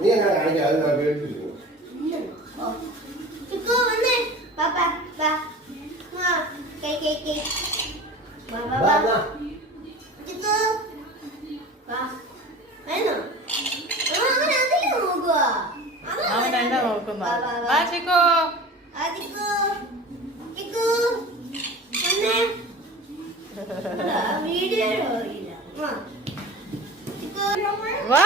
നീ എങ്ങനെ കാണിക്കാം അത് പേടിപ്പിക്കുന്നു അവൻ എന്നെ നോക്കുന്നു. വാ ചിക്കു. വാ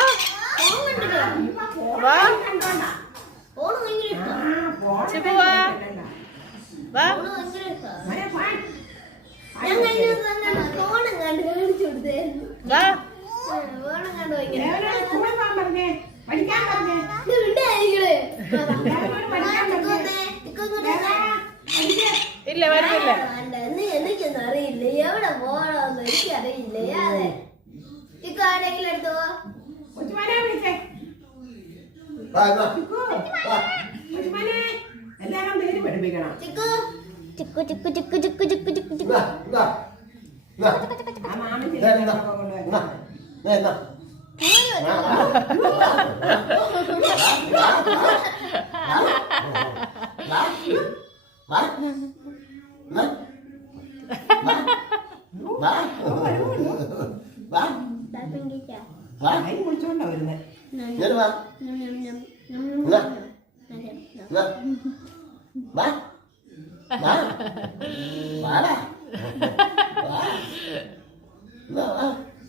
വാ ചിക്കു വാ വാ. വാ ഇല്ല വരുന്നില്ല. എനിക്കൊന്നും അറിയില്ല എവിടെ പോകണമെന്ന് എനിക്കറിയില്ല. അതെ ചിക്കു ആരെങ്കിലും എടുത്തോ. ചിക്കു ചിക്കു ചിക്കു ചിക്കു ചിക്കു ചിക്കു ചിക്കു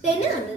തെന്നുണ്ട്.